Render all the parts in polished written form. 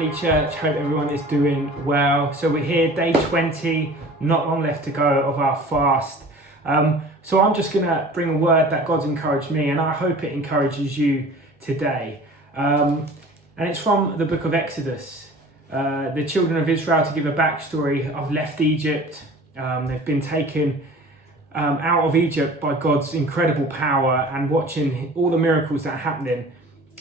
Family Church. Hope everyone is doing well. So we're here, day 20, not long left to go of our fast. So I'm just going to bring a word that God's encouraged me, and I hope it encourages you today. And it's from the book of Exodus. The children of Israel, to give a backstory, have left Egypt. They've been taken out of Egypt by God's incredible power and watching all the miracles that are happening.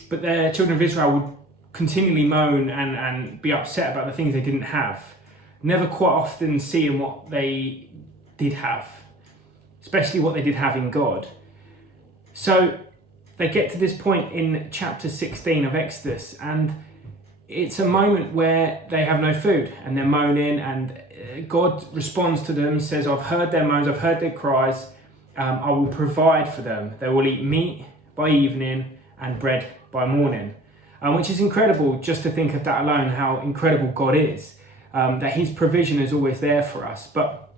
But the children of Israel would continually moan and be upset about the things they didn't have, never quite often seeing what they did have, especially what they did have in God. So they get to this point in chapter 16 of Exodus, and it's a moment where they have no food and they're moaning, and God responds to them, says, I've heard their moans, I've heard their cries, I will provide for them. They will eat meat by evening and bread by morning. Which is incredible just to think of that alone, how incredible God is, that his provision is always there for us. But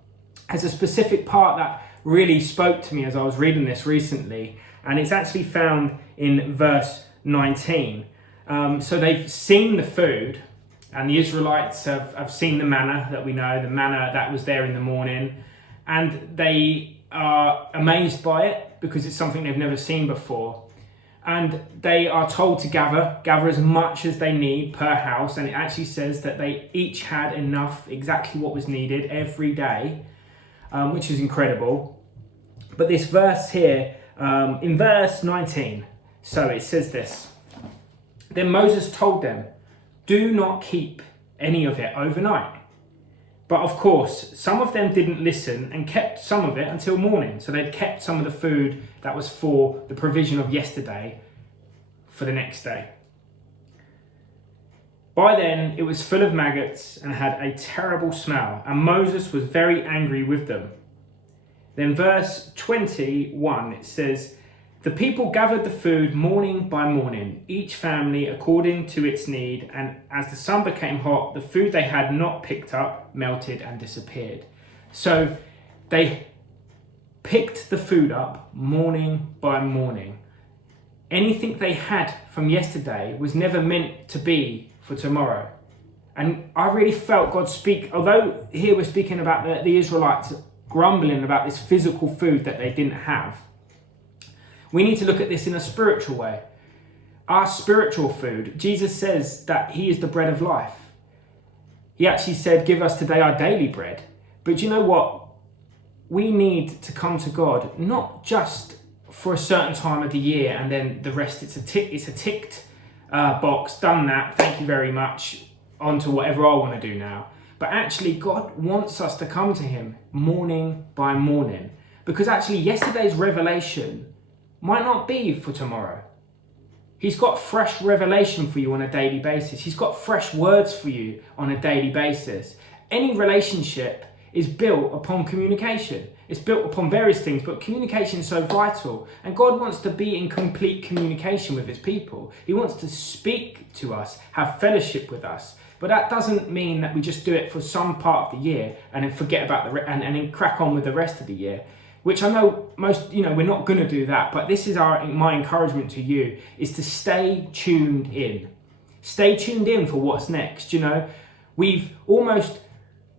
as a specific part that really spoke to me as I was reading this recently, and it's actually found in verse 19. So they've seen the food, and the Israelites have seen the manna that we know, the manna that was there in the morning, and they are amazed by it because it's something they've never seen before. And they are told to gather as much as they need per house. And it actually says that they each had enough, exactly what was needed every day, which is incredible. But this verse here, in verse 19, so it says this. Then Moses told them, do not keep any of it overnight. But of course, some of them didn't listen and kept some of it until morning. So they'd kept some of the food that was for the provision of yesterday for the next day. By then, it was full of maggots and had a terrible smell, and Moses was very angry with them. Then verse 21, it says, the people gathered the food morning by morning, each family according to its need, and as the sun became hot, the food they had not picked up melted and disappeared. So they picked the food up morning by morning. Anything they had from yesterday was never meant to be for tomorrow. And I really felt God speak, although here we're speaking about the Israelites grumbling about this physical food that they didn't have. We need to look at this in a spiritual way. Our spiritual food, Jesus says that he is the bread of life. He actually said, give us today our daily bread. But you know what? We need to come to God, not just for a certain time of the year and then the rest, it's a ticked box, done that, thank you very much, on to whatever I want to do now. But actually, God wants us to come to him morning by morning. Because actually, yesterday's revelation might not be for tomorrow. He's got fresh revelation for you on a daily basis. He's got fresh words for you on a daily basis. Any relationship is built upon communication. It's built upon various things, but communication is so vital. And God wants to be in complete communication with his people. He wants to speak to us, have fellowship with us. But that doesn't mean that we just do it for some part of the year and then forget about and then crack on with the rest of the year. Which I know most, we're not going to do that. But this is my encouragement to you, is to stay tuned in. Stay tuned in for what's next. We've almost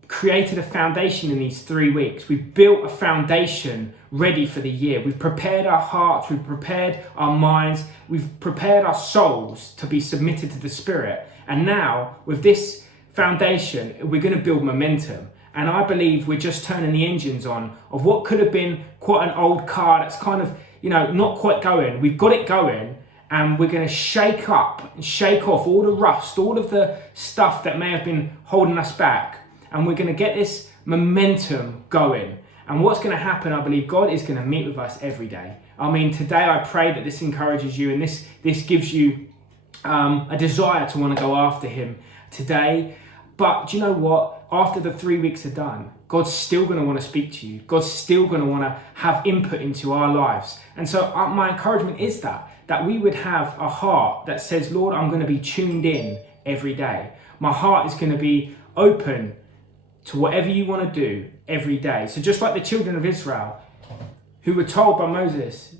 created a foundation in these 3 weeks. We've built a foundation ready for the year. We've prepared our hearts. We've prepared our minds. We've prepared our souls to be submitted to the Spirit. And now, with this foundation, we're going to build momentum. And I believe we're just turning the engines on of what could have been quite an old car that's kind of, not quite going. We've got it going, and we're going to shake up and shake off all the rust, all of the stuff that may have been holding us back. And we're going to get this momentum going. And what's going to happen, I believe God is going to meet with us every day. I mean, today I pray that this encourages you, and this gives you a desire to want to go after him today. But do you know what? After the 3 weeks are done, God's still going to want to speak to you. God's still going to want to have input into our lives. And so my encouragement is that we would have a heart that says, Lord, I'm going to be tuned in every day. My heart is going to be open to whatever you want to do every day. So just like the children of Israel, who were told by Moses,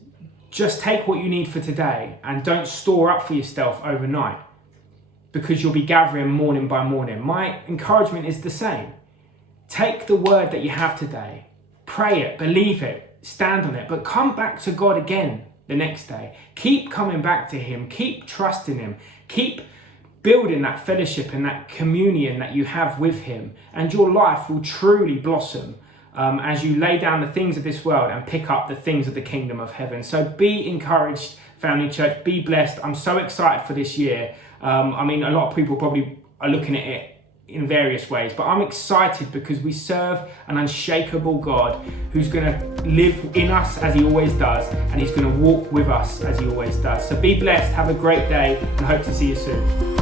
just take what you need for today and don't store up for yourself overnight. because you'll be gathering morning by morning. My encouragement is the same. Take the word that you have today, pray it, believe it, stand on it, but come back to God again the next day. Keep coming back to him, keep trusting him, keep building that fellowship and that communion that you have with him, and your life will truly blossom as you lay down the things of this world and pick up the things of the kingdom of heaven. So be encouraged, family church, be blessed. I'm so excited for this year. I mean, a lot of people probably are looking at it in various ways, but I'm excited because we serve an unshakable God who's going to live in us as he always does, and he's going to walk with us as he always does. So be blessed, have a great day, and hope to see you soon.